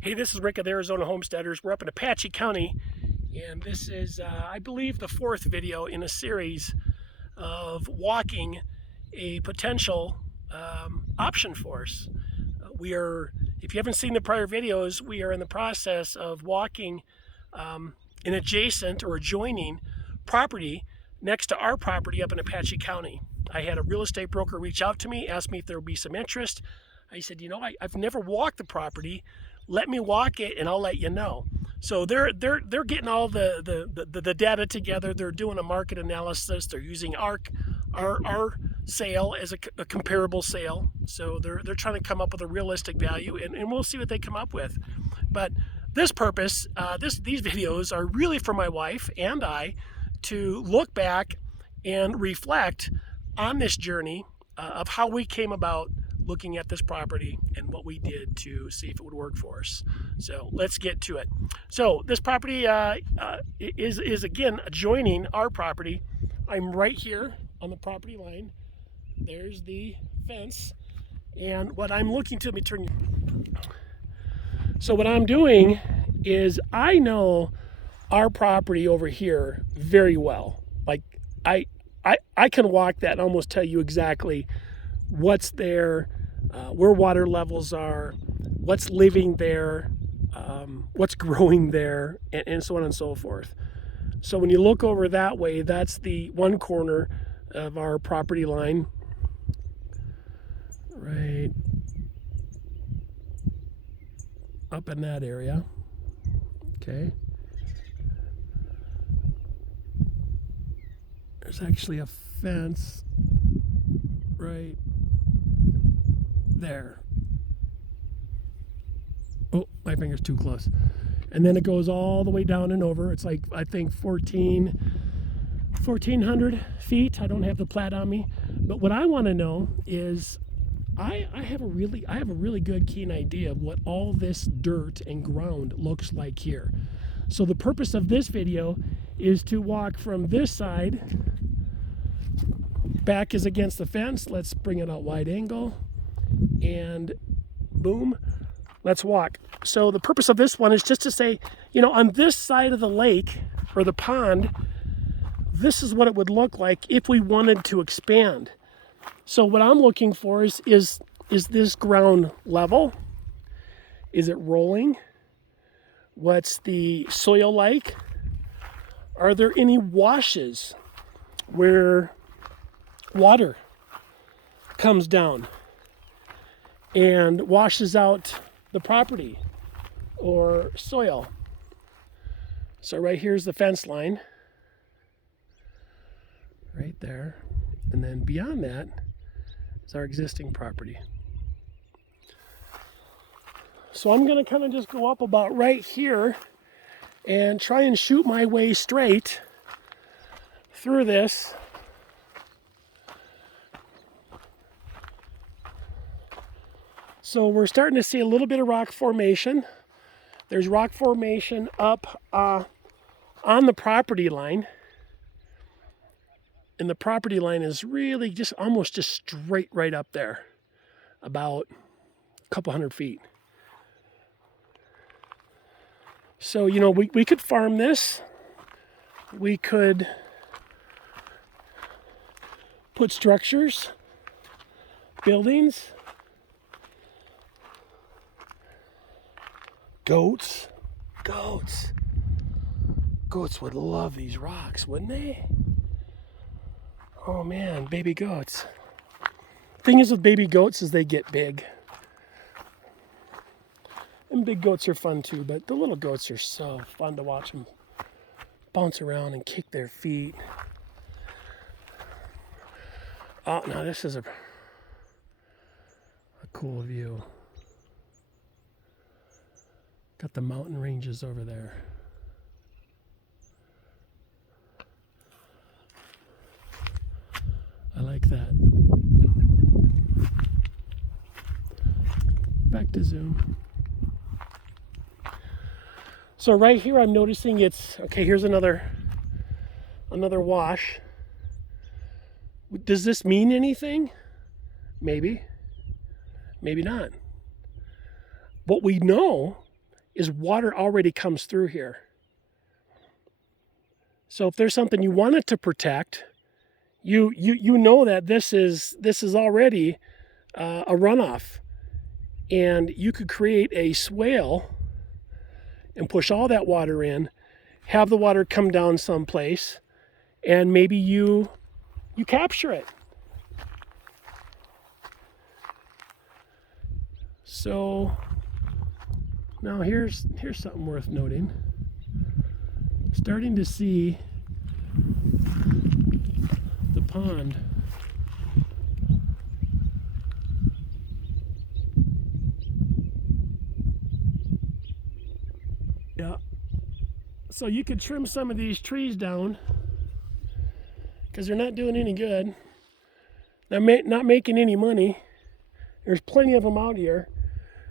Hey, this is Rick of the Arizona Homesteaders. We're up in Apache County, and this is, I believe, the fourth video in a series of walking a potential option for us. If you haven't seen the prior videos, we are in the process of walking an adjacent or adjoining property next to our property up in Apache County. I had a real estate broker reach out to me, ask me if there would be some interest. I said, I've never walked the property. Let me walk it and I'll let you know. So they're getting all the data together. They're doing a market analysis. They're using our sale as a comparable sale. So they're trying to come up with a realistic value, and we'll see what they come up with. But this purpose, these videos are really for my wife and I to look back and reflect on this journey of how we came about looking at this property and what we did to see if it would work for us. So let's get to it. So this property is again adjoining our property. I'm right here on the property line. There's the fence, and what I'm looking to, let me turn you. So what I'm doing is I know our property over here very well. Like I can walk that and almost tell you exactly what's there, where water levels are, what's living there, what's growing there, and so on and so forth. So when you look over that way, that's the one corner of our property line, right up in that area. Okay. There's actually a fence right there. Oh, my finger's too close. And then it goes all the way down and over. It's like, I think 1,400 feet. I don't have the plat on me. But what I want to know is I have a really good keen idea of what all this dirt and ground looks like here. So the purpose of this video is to walk from this side. Back is against the fence. Let's bring it out wide angle. And boom, let's walk. So the purpose of this one is just to say, on this side of the lake or the pond, this is what it would look like if we wanted to expand. So what I'm looking for is this ground level? Is it rolling? What's the soil like? Are there any washes where water comes down and washes out the property or soil? So right here's the fence line, right there, and then beyond that is our existing property. So I'm going to kind of just go up about right here and try and shoot my way straight through this. So we're starting to see a little bit of rock formation. There's rock formation up on the property line. And the property line is really just almost just straight right up there, about a couple hundred feet. So, we could farm this. We could put structures, buildings, goats would love these rocks, wouldn't they? Oh man, baby goats. Thing is with baby goats is they get big. And big goats are fun too, but the little goats are so fun to watch them bounce around and kick their feet. Oh, now this is a cool view. Got the mountain ranges over there. I like that. Back to zoom. So right here I'm noticing okay, here's another wash. Does this mean anything? Maybe. Maybe not. What we know is water already comes through here. So if there's something you wanted to protect, you know that this is already a runoff, and you could create a swale and push all that water in, have the water come down someplace, and maybe you capture it. So now here's something worth noting. Starting to see the pond. Yeah. So you could trim some of these trees down because they're not doing any good. They're not making any money. There's plenty of them out here.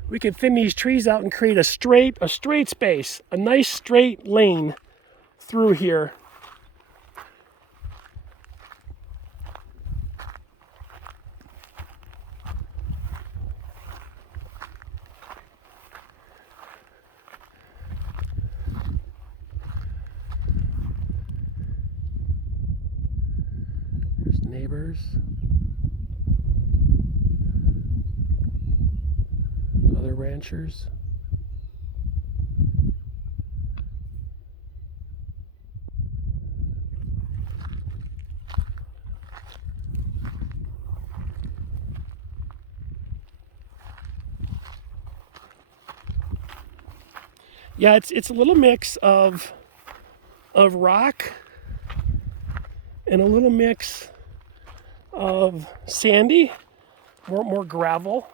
We could thin these trees out and create a straight space, a nice straight lane through here. There's neighbors. Other ranchers. Yeah, it's a little mix of rock and a little mix of sandy, more gravel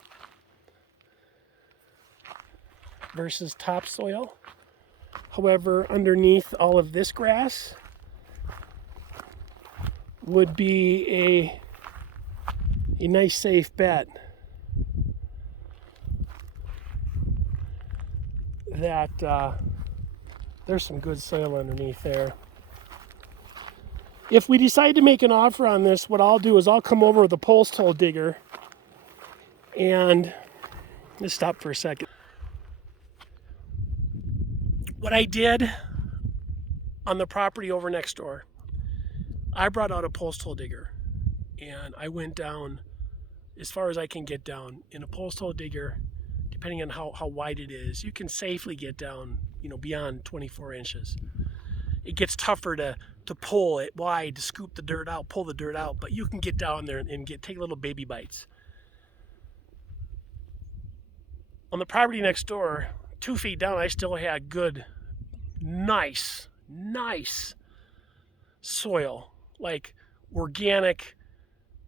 versus topsoil. However, underneath all of this grass would be a nice safe bet that there's some good soil underneath there. If we decide to make an offer on this, what I'll do is I'll come over with a post hole digger and let's stop for a second. What I did on the property over next door, I brought out a post hole digger and I went down as far as I can get down. In a post hole digger, depending on how wide it is, you can safely get down, beyond 24 inches. It gets tougher to pull it wide, to scoop the dirt out, pull the dirt out, but you can get down there and take little baby bites. On the property next door, 2 feet down, I still had good, nice soil, like organic,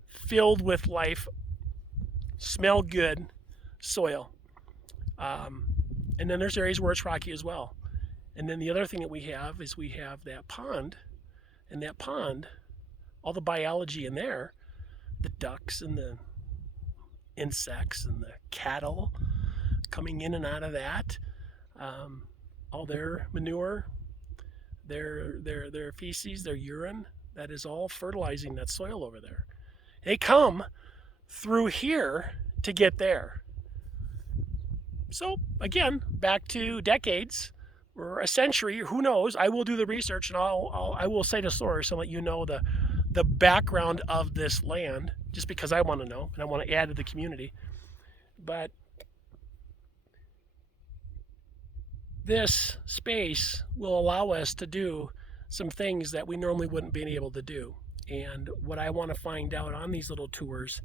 filled with life, smell good soil. And then there's areas where it's rocky as well. And then the other thing that we have is we have that pond, and that pond, all the biology in there, the ducks and the insects and the cattle coming in and out of that, all their manure, their feces, their urine, that is all fertilizing that soil over there. They come through here to get there. So again, back to decades or a century, who knows? I will do the research and I will cite a source and let you know the background of this land, just because I want to know and I want to add to the community. But this space will allow us to do some things that we normally wouldn't be able to do. And what I want to find out on these little tours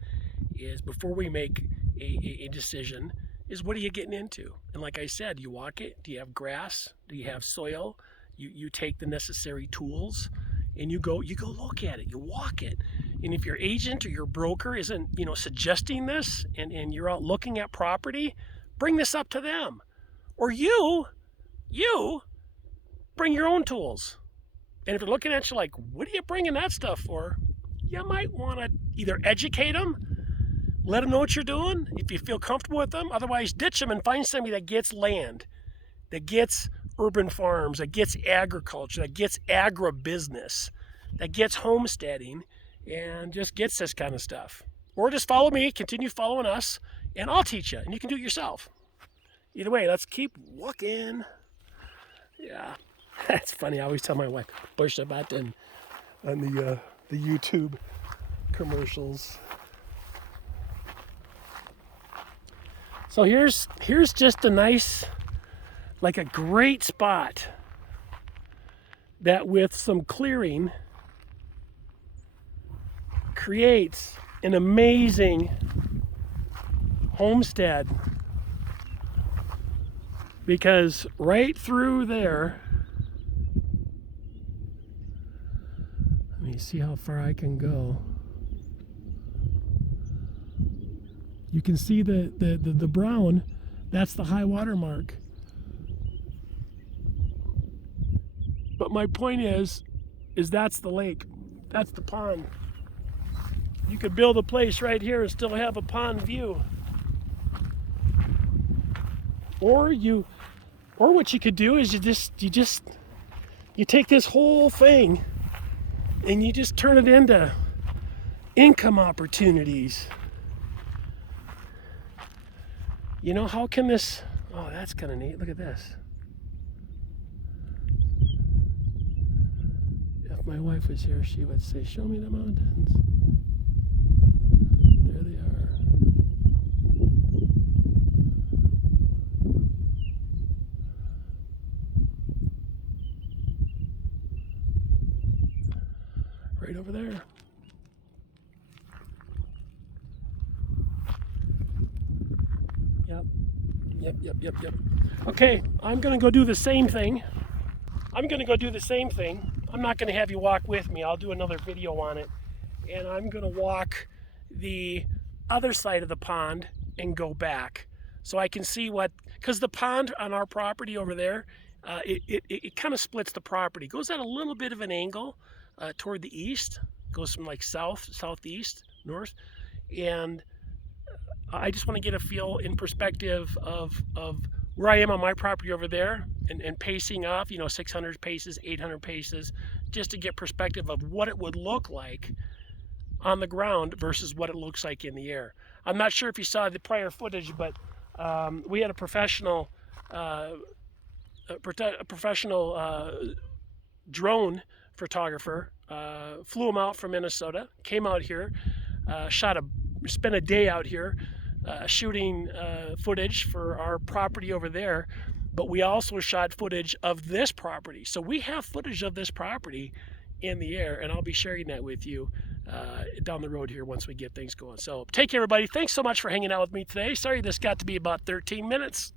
is, before we make a decision, is what are you getting into? And like I said, you walk it. Do you have grass? Do you have soil? You take the necessary tools and you go look at it, you walk it. And if your agent or your broker isn't, suggesting this and you're out looking at property, bring this up to them. Or you bring your own tools. And if they're looking at you like, what are you bringing that stuff for? You might want to either educate them, let them know what you're doing if you feel comfortable with them. Otherwise, ditch them and find somebody that gets land, that gets urban farms, that gets agriculture, that gets agribusiness, that gets homesteading, and just gets this kind of stuff. Or just follow me, continue following us, and I'll teach you, and you can do it yourself. Either way, let's keep walking. Yeah, that's funny. I always tell my wife, push the button on the YouTube commercials. So here's just a nice, like a great spot that with some clearing creates an amazing homestead. Because right through there, let me see how far I can go. You can see the brown, that's the high water mark. But my point is that's the lake, that's the pond. You could build a place right here and still have a pond view. Or what you could do is you take this whole thing and you just turn it into income opportunities. You know, how can this, oh, that's kind of neat. Look at this. If my wife was here, she would say, show me the mountains. There they are. Right over there. Yep. Okay, I'm gonna go do the same thing. I'm not gonna have you walk with me. I'll do another video on it. And I'm gonna walk the other side of the pond and go back. So I can see what, because the pond on our property over there, it kind of splits the property. It goes at a little bit of an angle toward the east. Goes from like southeast, north. And I just want to get a feel in perspective of where I am on my property over there and pacing off, 600 paces, 800 paces, just to get perspective of what it would look like on the ground versus what it looks like in the air. I'm not sure if you saw the prior footage, but we had a professional drone photographer, flew him out from Minnesota, came out here, spent a day out here shooting footage for our property over there, but we also shot footage of this property. So we have footage of this property in the air, and I'll be sharing that with you down the road here once we get things going. So take care, everybody. Thanks so much for hanging out with me today. Sorry this got to be about 13 minutes.